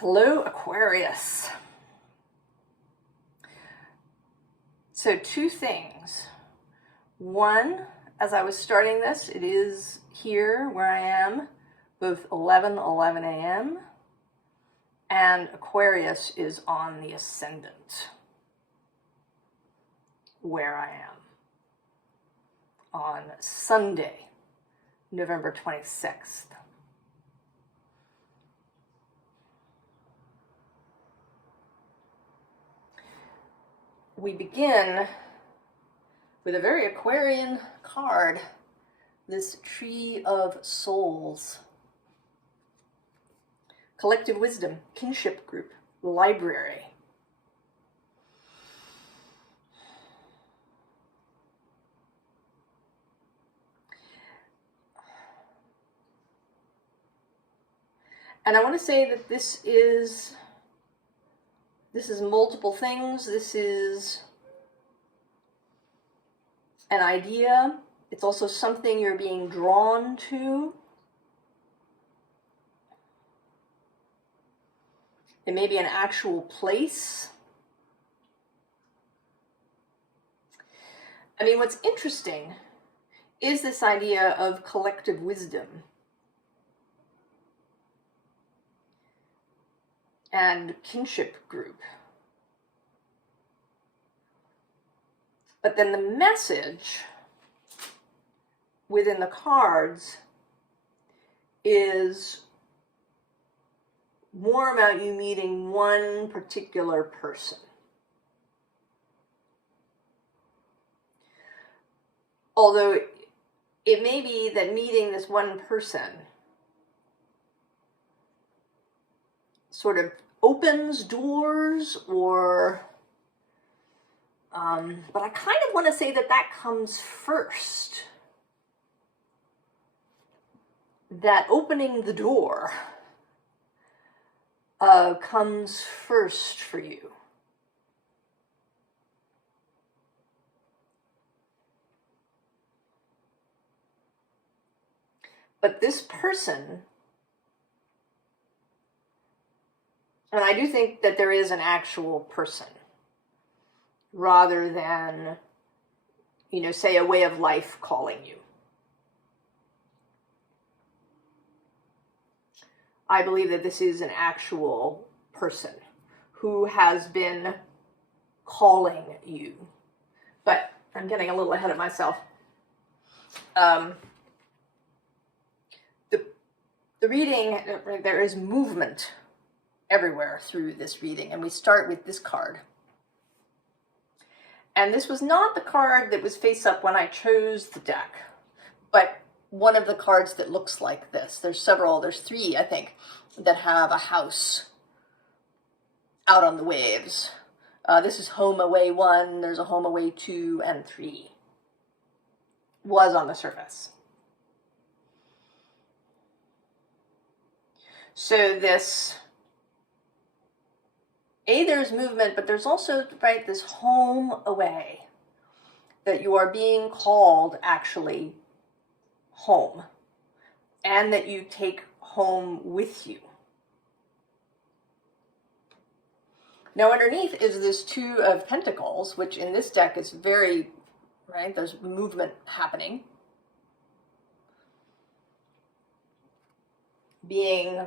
Hello, Aquarius. So two things. One, as I was starting this, it is here where I am, both 11:11 a.m. and Aquarius is on the ascendant where I am on Sunday, November 26th. We begin with a very Aquarian card, this Tree of Souls. Collective wisdom, kinship group, library. And I want to say that this is multiple things. This is an idea. It's also something you're being drawn to. It may be an actual place. I mean, what's interesting is this idea of collective wisdom and kinship group. But then the message within the cards is more about you meeting one particular person. Although it may be that meeting this one person sort of opens doors, or but I kind of want to say that that comes first. That opening the door comes first for you. But this person, and I do think that there is an actual person, rather than, say a way of life calling you. I believe that this is an actual person who has been calling you. But I'm getting a little ahead of myself. The reading, there is movement everywhere through this reading, and we start with this card. And this was not the card that was face up when I chose the deck, but one of the cards that looks like this. There's three, I think, that have a house out on the waves. This is home away 1, there's a home away 2 and 3. Was on the surface. So there's movement, but there's also, this home away, that you are being called actually home, and that you take home with you. Now underneath is this 2 of Pentacles, which in this deck is very, there's movement happening. Being,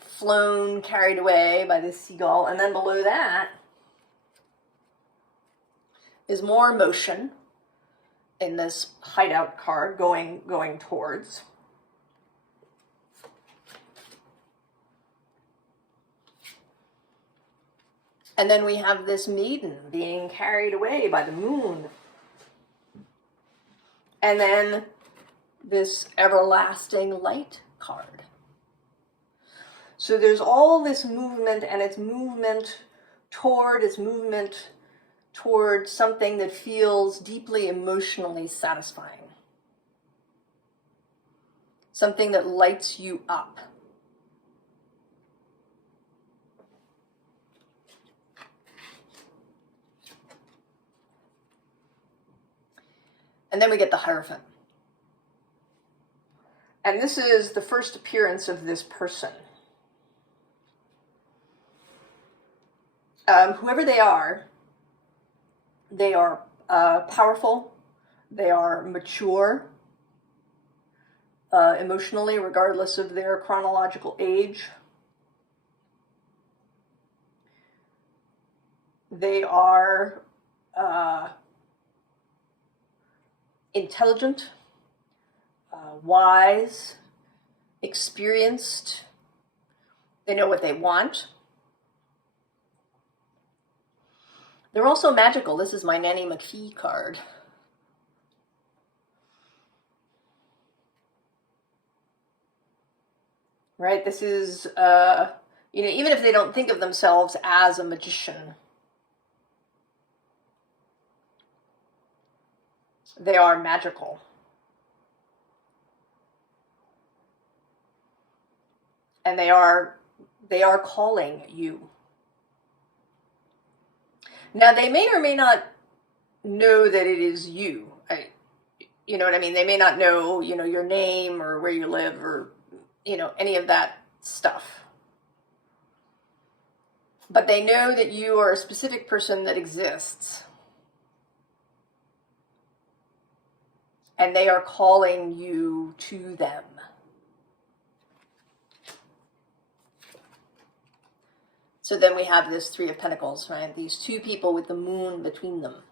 flown, carried away by this seagull. And then below that is more motion in this hideout card going towards. And then we have this maiden being carried away by the moon. And then this everlasting light card. So there's all this movement, and it's movement toward something that feels deeply emotionally satisfying. Something that lights you up. And then we get the Hierophant. And this is the first appearance of this person. Whoever they are powerful, they are mature emotionally, regardless of their chronological age. They are intelligent, wise, experienced. They know what they want. They're also magical. This is my Nanny McPhee card. Right? This is, even if they don't think of themselves as a magician, they are magical. And they are calling you. Now, they may or may not know that it is you. You know what I mean? They may not know, your name or where you live or, any of that stuff. But they know that you are a specific person that exists. And they are calling you to them. So then we have this Three of Pentacles, right? These two people with the moon between them.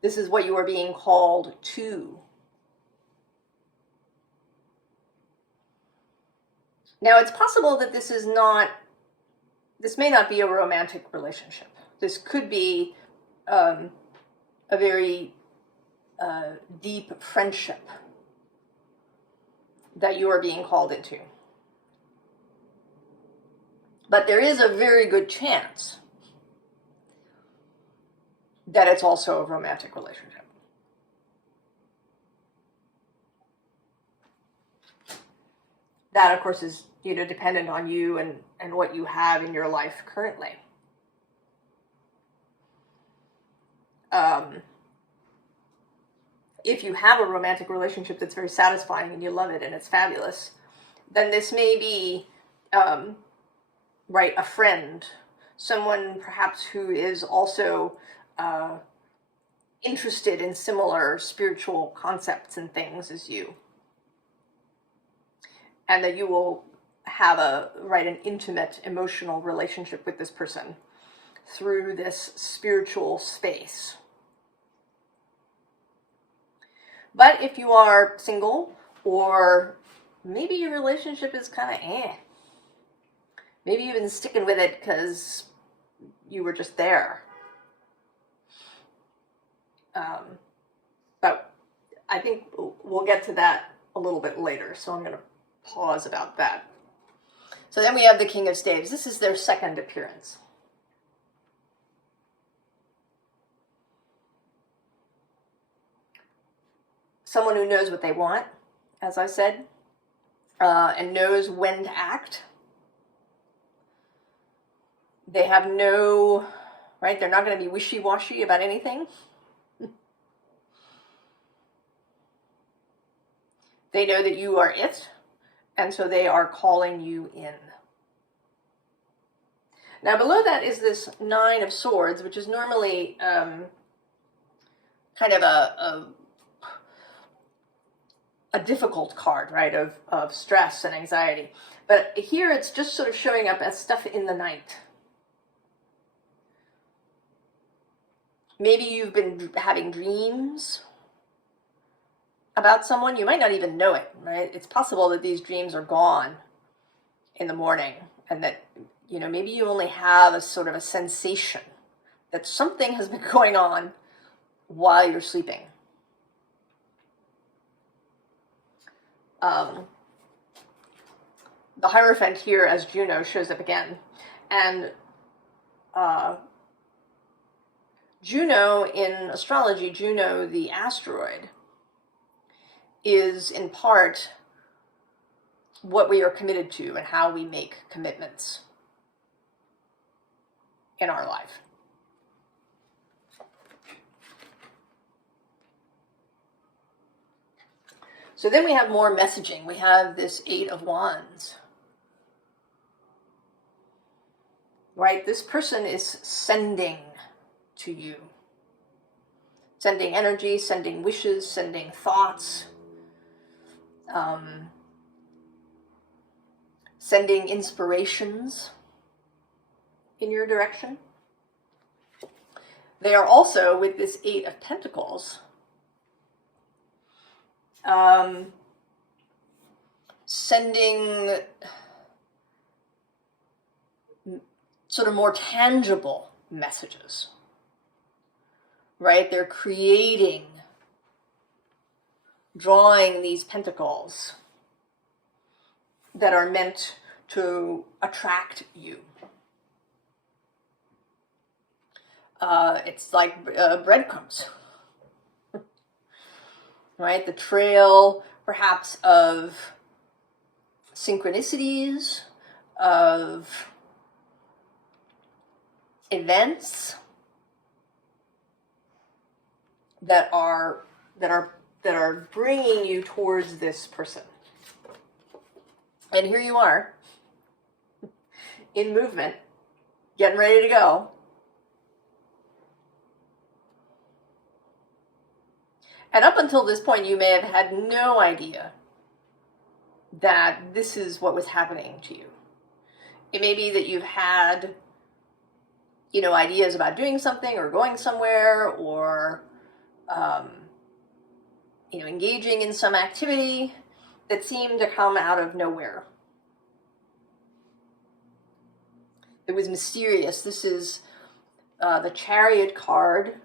This is what you are being called to. Now, it's possible that this may not be a romantic relationship. This could be a very deep friendship that you are being called into. But there is a very good chance that it's also a romantic relationship. That, of course, is dependent on you and what you have in your life currently. If you have a romantic relationship that's very satisfying and you love it and it's fabulous, then this may be, a friend, someone perhaps who is also interested in similar spiritual concepts and things as you. And that you will have an intimate emotional relationship with this person through this spiritual space. But if you are single, or maybe your relationship is kind of maybe you've been sticking with it because you were just there. But I think we'll get to that a little bit later, so I'm going to pause about that. So then we have the King of Staves. This is their second appearance. Someone who knows what they want, as I said, and knows when to act. They have they're not going to be wishy-washy about anything. They know that you are it, and so they are calling you in. Now, below that is this Nine of Swords, which is normally kind of a difficult card, right, of stress and anxiety. But here it's just sort of showing up as stuff in the night. Maybe you've been having dreams about someone. You might not even know it, right? It's possible that these dreams are gone in the morning, and that, maybe you only have a sort of a sensation that something has been going on while you're sleeping. The Hierophant here as Juno shows up again. And Juno, in astrology, Juno, the asteroid, is in part what we are committed to and how we make commitments in our life. So then we have more messaging. We have this Eight of Wands. Right? This person is sending to you. Sending energy, sending wishes, sending thoughts. Sending inspirations in your direction. They are also, with this Eight of Pentacles, sending sort of more tangible messages, right? They're creating, drawing these pentacles that are meant to attract you. It's like breadcrumbs, right? The trail, perhaps, of synchronicities, of events that are bringing you towards this person. And here you are, in movement, getting ready to go. And up until this point, you may have had no idea that this is what was happening to you. It may be that you've had, ideas about doing something or going somewhere, or, engaging in some activity that seemed to come out of nowhere. It was mysterious. This is the Chariot card,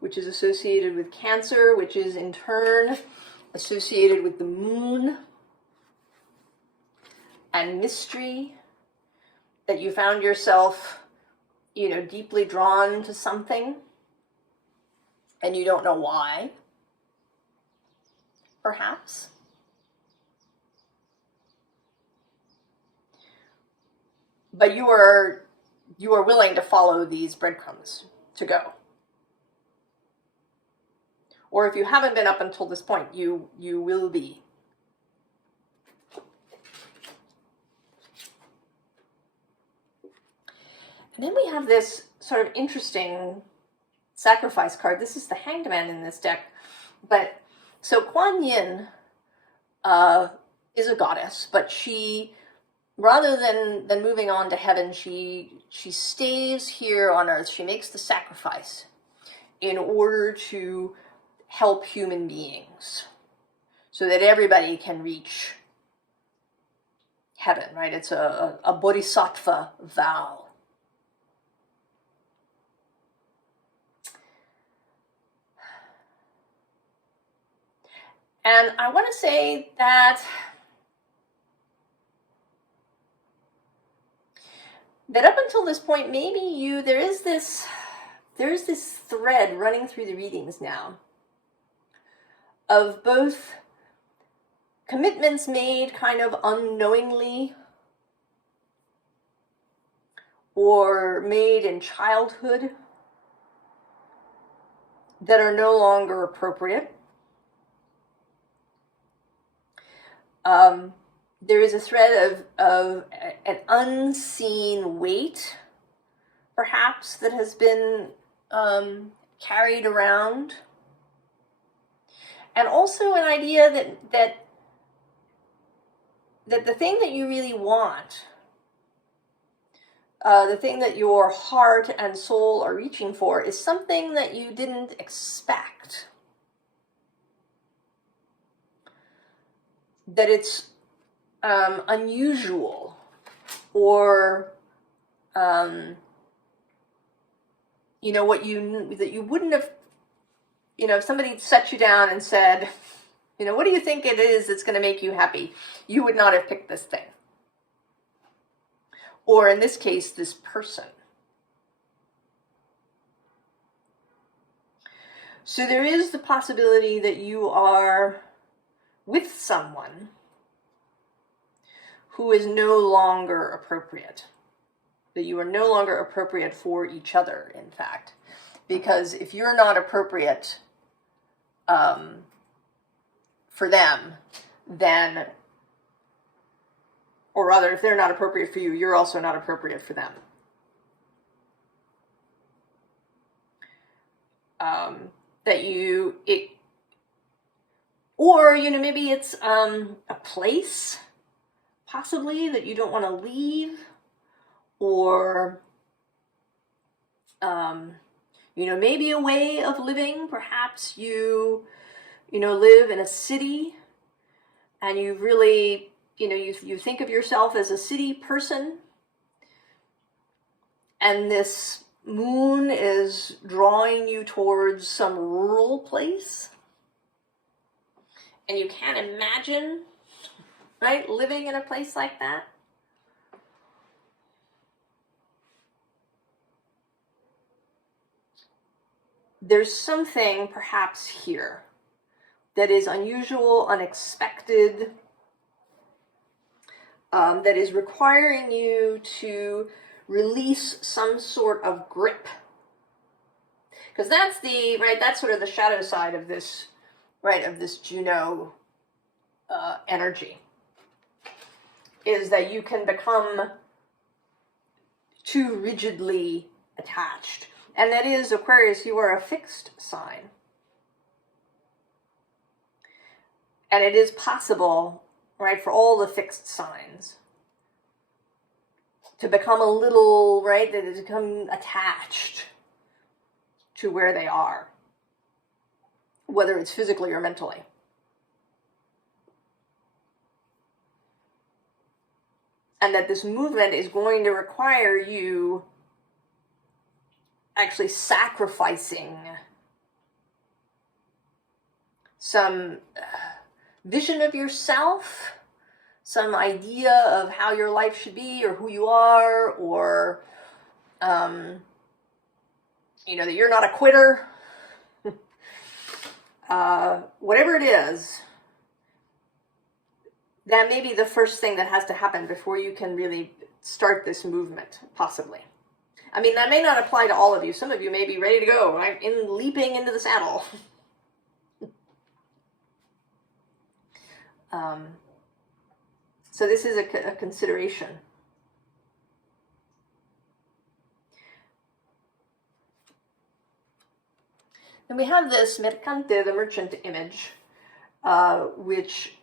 which is associated with Cancer, which is in turn associated with the moon and mystery, that you found yourself, deeply drawn to something and you don't know why, perhaps. But you are willing to follow these breadcrumbs to go. Or if you haven't been up until this point, you will be. And then we have this sort of interesting sacrifice card. This is the Hanged Man in this deck. But so Kuan Yin is a goddess, but she, rather than moving on to heaven, she stays here on earth. She makes the sacrifice in order to help human beings so that everybody can reach heaven, right? It's a bodhisattva vow. And I want to say that up until this point, maybe there is this thread running through the readings now of both commitments made kind of unknowingly or made in childhood that are no longer appropriate. There is a thread of an unseen weight, perhaps, that has been carried around. And also an idea that the thing that you really want, the thing that your heart and soul are reaching for, is something that you didn't expect. That it's unusual, or that you wouldn't have, if somebody set you down and said, what do you think it is that's going to make you happy? You would not have picked this thing. Or in this case, this person. So there is the possibility that you are with someone who is no longer appropriate. That you are no longer appropriate for each other, in fact. for them, then, or rather, if they're not appropriate for you, you're also not appropriate for them. Or, maybe it's a place, possibly, that you don't want to leave, or, maybe a way of living. Perhaps you live in a city, and you really, you think of yourself as a city person, and this moon is drawing you towards some rural place, and you can't imagine, right, living in a place like that. There's something perhaps here that is unusual, unexpected, that is requiring you to release some sort of grip. Because that's that's sort of the shadow side of this, of this Juno energy, is that you can become too rigidly attached. And that is, Aquarius, you are a fixed sign. And it is possible, for all the fixed signs, to become a little, that is become attached to where they are, whether it's physically or mentally. And that this movement is going to require you actually sacrificing some vision of yourself, some idea of how your life should be, or who you are, or, that you're not a quitter. Whatever it is, that may be the first thing that has to happen before you can really start this movement, possibly. I mean, that may not apply to all of you. Some of you may be ready to go, leaping into the saddle. So this is a consideration. Then we have this Mercante, the merchant image, which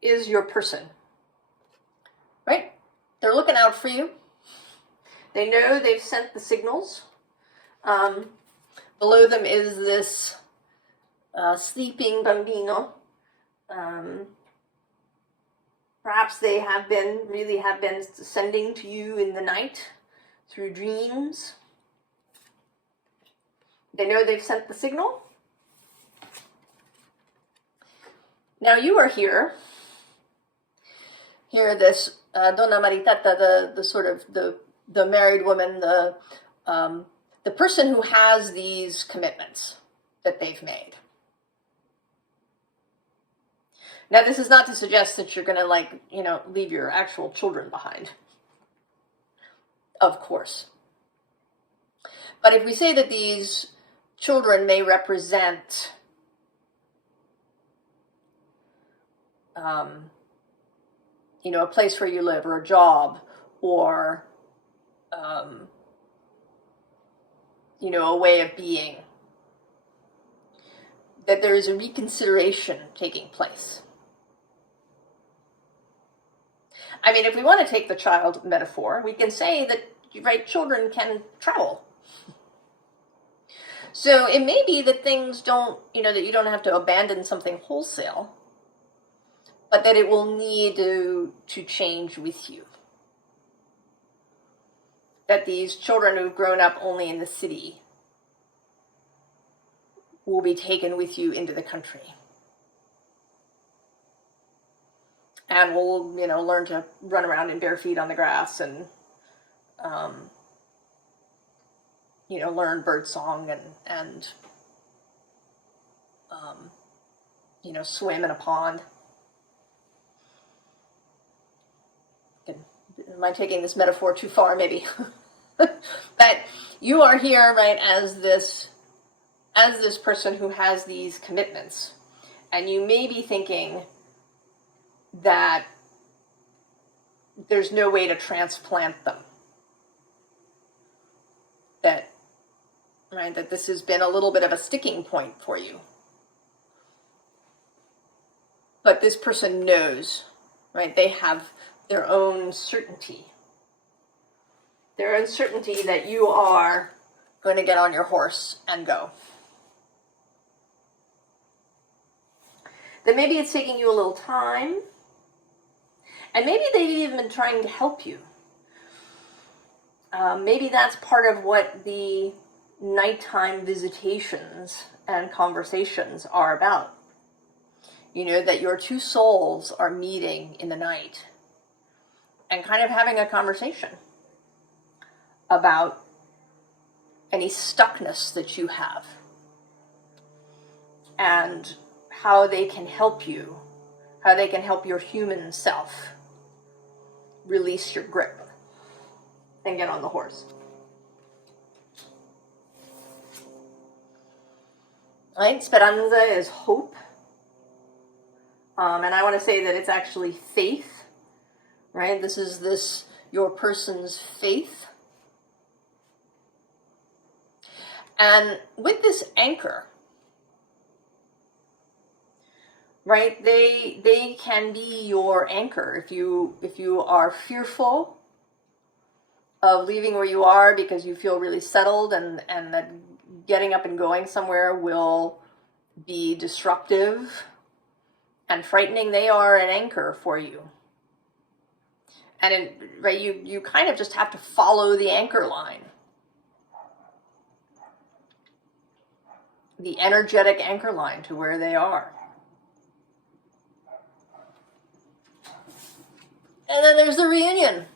is your person, right? They're looking out for you. They know they've sent the signals. Below them is this sleeping bambino. Perhaps they really have been sending to you in the night through dreams. They know they've sent the signal. Now you are here. Here, this Donna Maritata, the sort of the married woman, the person who has these commitments that they've made. Now, this is not to suggest that you're going to, leave your actual children behind. Of course. But if we say that these children may represent a place where you live, or a job, or a way of being, that there is a reconsideration taking place. I mean, if we want to take the child metaphor, we can say that, children can travel. So it may be that things don't, that you don't have to abandon something wholesale, but that it will need to change with you. That these children who've grown up only in the city will be taken with you into the country. And will, learn to run around in bare feet on the grass and, learn bird song and swim in a pond. Am I taking this metaphor too far? Maybe. But you are here, as this person who has these commitments. And you may be thinking that there's no way to transplant them. That, right, that this has been a little bit of a sticking point for you. But this person knows, right? They have their own certainty. Their own certainty that you are going to get on your horse and go. Then maybe it's taking you a little time. And maybe they've even been trying to help you. Maybe that's part of what the nighttime visitations and conversations are about. You know, that your two souls are meeting in the night and kind of having a conversation about any stuckness that you have and how they can help you, how they can help your human self release your grip and get on the horse. Right? Speranza is hope. And I want to say that it's actually faith, right? This is your person's faith. And with this anchor, right, they can be your anchor. If you are fearful of leaving where you are because you feel really settled and that getting up and going somewhere will be disruptive and frightening, they are an anchor for you. And right, you kind of just have to follow the anchor line. The energetic anchor line to where they are. And then there's the reunion.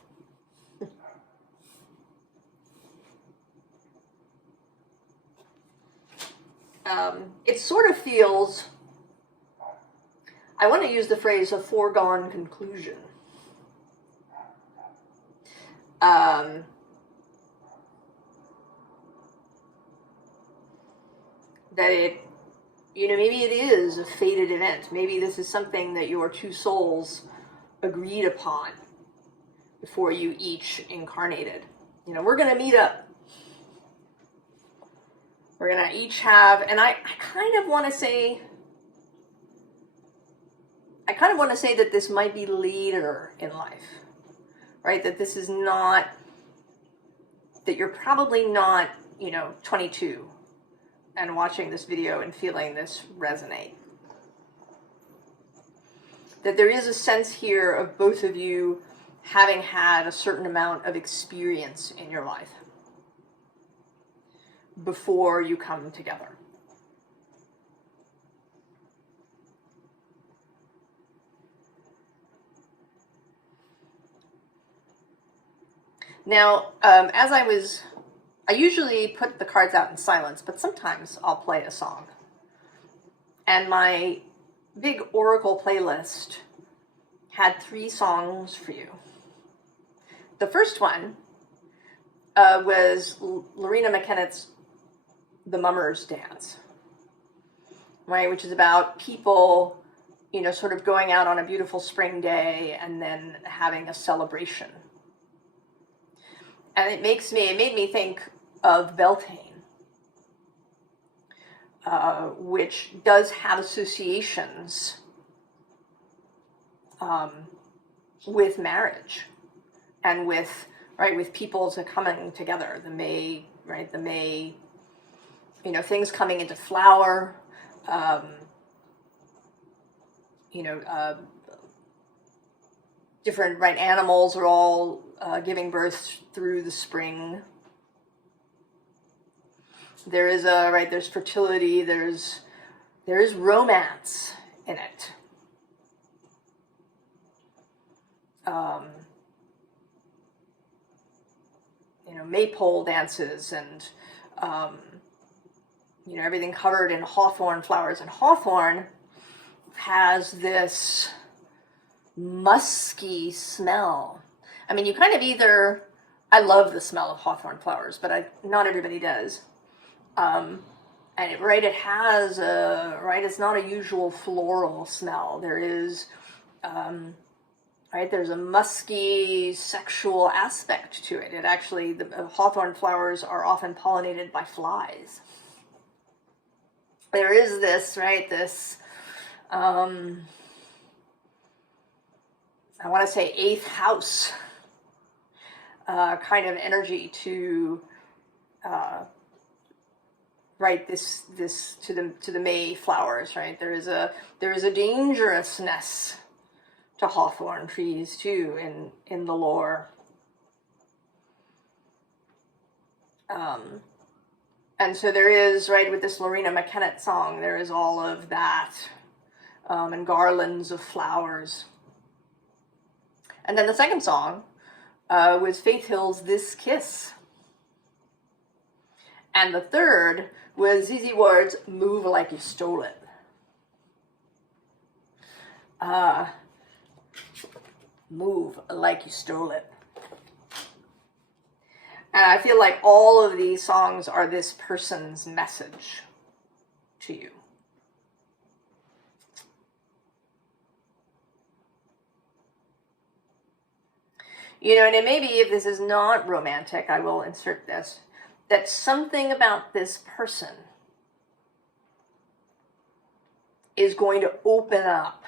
It sort of feels, I want to use the phrase, a foregone conclusion. That it, you know, maybe it is a fated event. Maybe this is something that your two souls agreed upon before you each incarnated. You know, we're going to meet up. We're going to each have, and I kind of want to say that this might be later in life, right? That this is not, that you're probably not, 22 and watching this video and feeling this resonate. That there is a sense here of both of you having had a certain amount of experience in your life before you come together. Now, as I usually put the cards out in silence, but sometimes I'll play a song. And my big Oracle playlist had 3 songs for you. The first one was Lorena McKennett's The Mummer's Dance, right? Which is about people, sort of going out on a beautiful spring day and then having a celebration. And it made me think of Beltane, which does have associations with marriage and with people coming together. The May, things coming into flower, different, animals are all giving birth through the spring. There is there's fertility, there is romance in it. Maypole dances and, everything covered in hawthorn flowers. And hawthorn has this musky smell. I mean, you kind of I love the smell of hawthorn flowers, but not everybody does. And it has a, it's not a usual floral smell. There is, there's a musky sexual aspect to it. It actually, the hawthorn flowers are often pollinated by flies. There is this, this, I want to say 8th house kind of energy to, this to the May flowers, right? There is a dangerousness to hawthorn trees too in the lore. And so there is, with this Lorena McKennitt song, there is all of that, and garlands of flowers. And then the second song was Faith Hill's This Kiss. And the third was ZZ Ward's Move Like You Stole It. Move Like You Stole It. And I feel like all of these songs are this person's message to you. And it may be, if this is not romantic, I will insert this, that something about this person is going to open up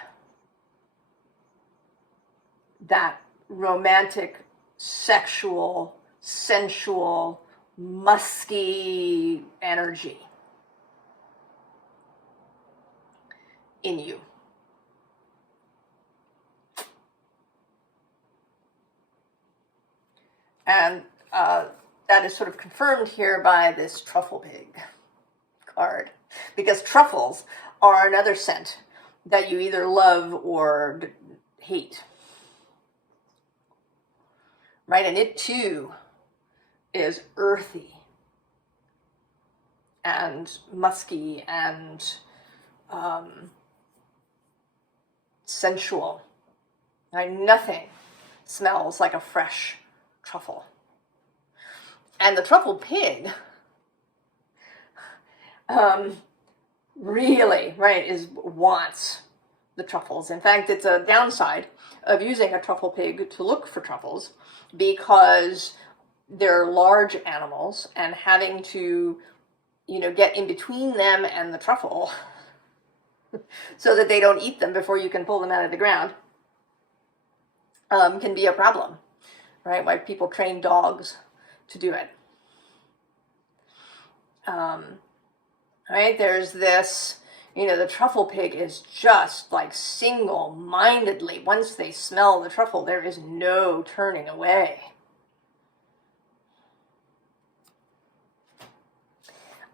that romantic, sexual, sensual, musky energy in you. And that is sort of confirmed here by this truffle pig card, because truffles are another scent that you either love or hate. And it too is earthy and musky and sensual. Nothing smells like a fresh truffle. And the truffle pig really, wants the truffles. In fact, it's a downside of using a truffle pig to look for truffles, because they're large animals, and having to, get in between them and the truffle so that they don't eat them before you can pull them out of the ground can be a problem, Why people train dogs to do it. There's this, the truffle pig is just single-mindedly, once they smell the truffle, there is no turning away.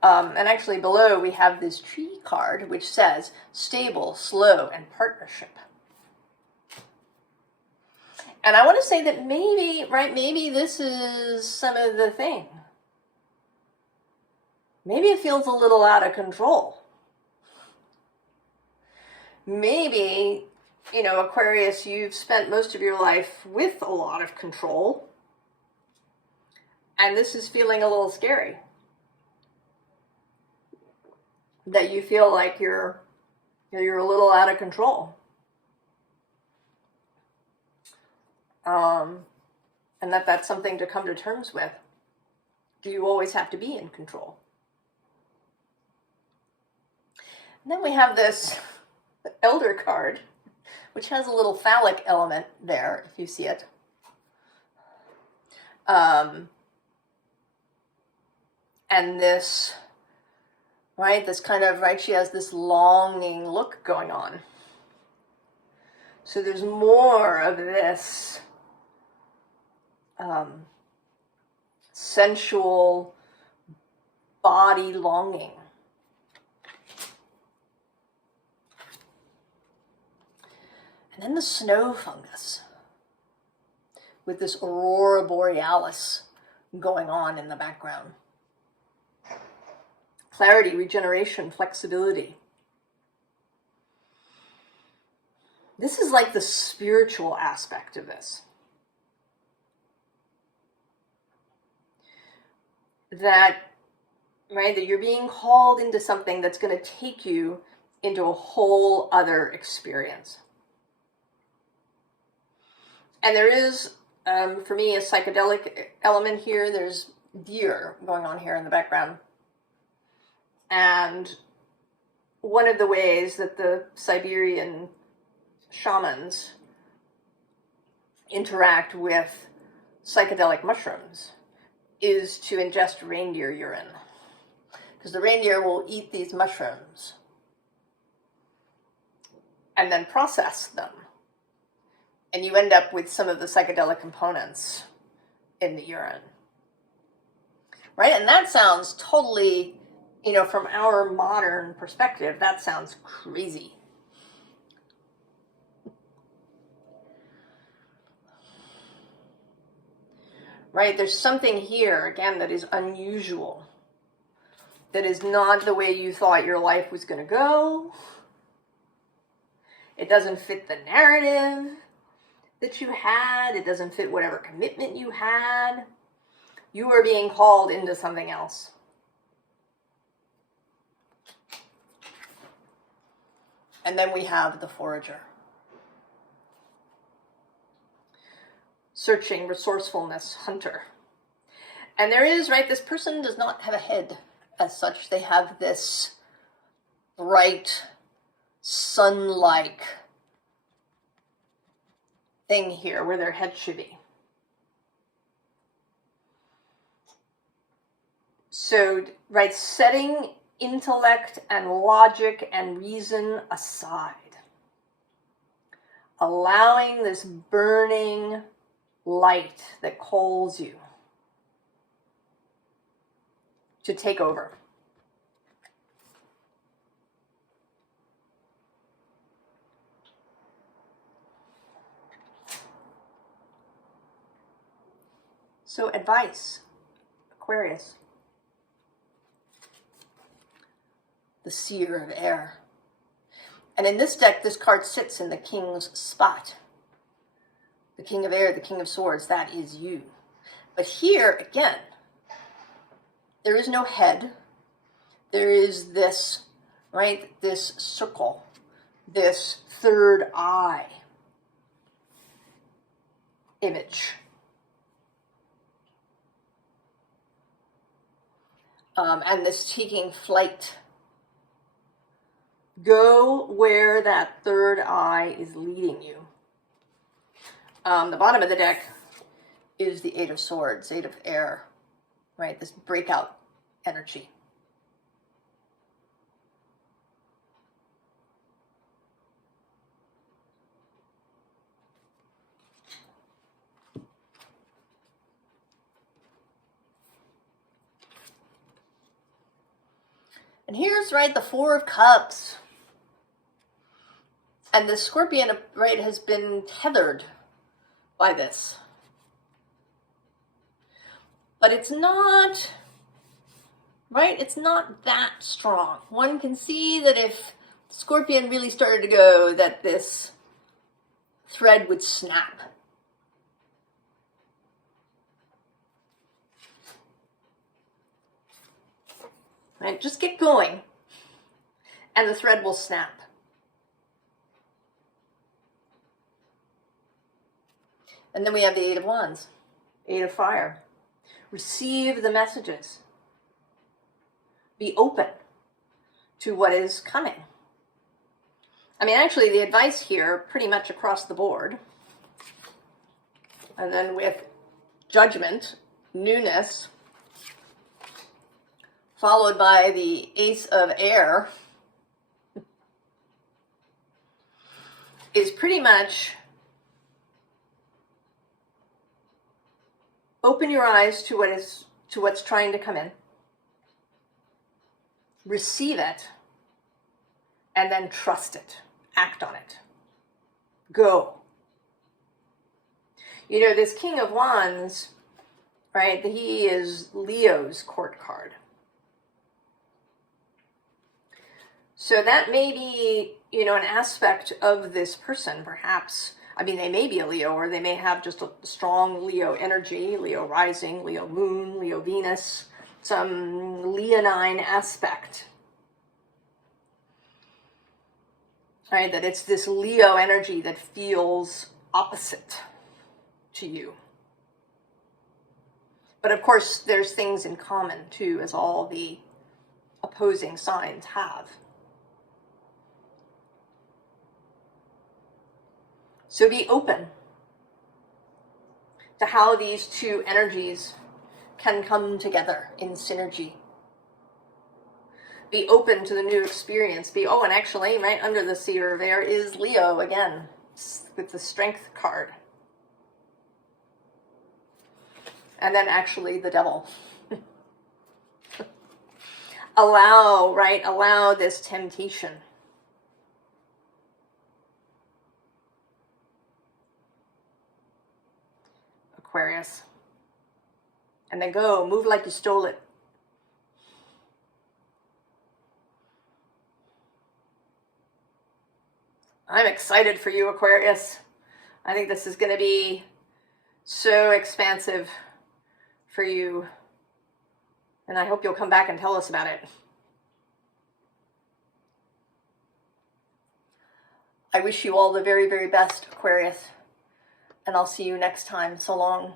And actually below we have this tree card, which says stable, slow, and partnership. And I want to say that maybe this is some of the thing. Maybe it feels a little out of control. Maybe, Aquarius, you've spent most of your life with a lot of control, and this is feeling a little scary. That you feel like you're a little out of control. And that's something to come to terms with. Do you always have to be in control? And then we have this Elder card, which has a little phallic element there, if you see it. And this, this kind of, she has this longing look going on. So there's more of this sensual body longing. And then the snow fungus with this aurora borealis going on in the background. Clarity, regeneration, flexibility. This is like the spiritual aspect of this. That right? That you're being called into something that's going to take you into a whole other experience. And there is, for me, a psychedelic element here. There's deer going on here in the background. And one of the ways that the Siberian shamans interact with psychedelic mushrooms is to ingest reindeer urine. Because the reindeer will eat these mushrooms and then process them. And you end up with some of the psychedelic components in the urine. Right? And that sounds totally, from our modern perspective, that sounds crazy. Right? There's something here, again, that is unusual. That is not the way you thought your life was going to go. It doesn't fit the narrative that you had. It doesn't fit whatever commitment you had. You are being called into something else. And then we have the forager. Searching, resourcefulness, hunter. And there is, right, this person does not have a head as such. They have this bright, sun-like thing here where their head should be. So, right, setting intellect and logic and reason aside, allowing this burning light that calls you to take over. So, advice, Aquarius. The seer of air. And in this deck, this card sits in the king's spot. The king of air, the king of swords, that is you. But here, again, there is no head. There is this, right, this circle, this third eye image. And this taking flight. Go where that third eye is leading you. The bottom of the deck is the Eight of Swords, Eight of Air, right? This breakout energy. And here's, right, the Four of Cups. And the Scorpion, right, has been tethered by this. But it's not, right, it's not that strong. One can see that if Scorpion really started to go, that this thread would snap. Right, just get going, and the thread will snap. And then we have the Eight of Wands, Eight of Fire. Receive the messages. Be open to what is coming. I mean, actually, the advice here, pretty much across the board. And then with Judgment, newness, followed by the Ace of Air, is pretty much open your eyes to what's trying to come in. Receive it, and then trust it. Act on it. Go. This King of Wands, right, he is Leo's court card. So that may be, an aspect of this person, perhaps. I mean, they may be a Leo, or they may have just a strong Leo energy, Leo rising, Leo moon, Leo Venus, some leonine aspect. Right? That it's this Leo energy that feels opposite to you. But of course, there's things in common too, as all the opposing signs have. So be open to how these two energies can come together in synergy. Be open to the new experience. And actually, right under the seer there is Leo again, with the Strength card. And then actually the Devil. Allow this temptation. Aquarius. And then go, move like you stole it. I'm excited for you, Aquarius. I think this is going to be so expansive for you. And I hope you'll come back and tell us about it. I wish you all the very, very best, Aquarius. And I'll see you next time. So long.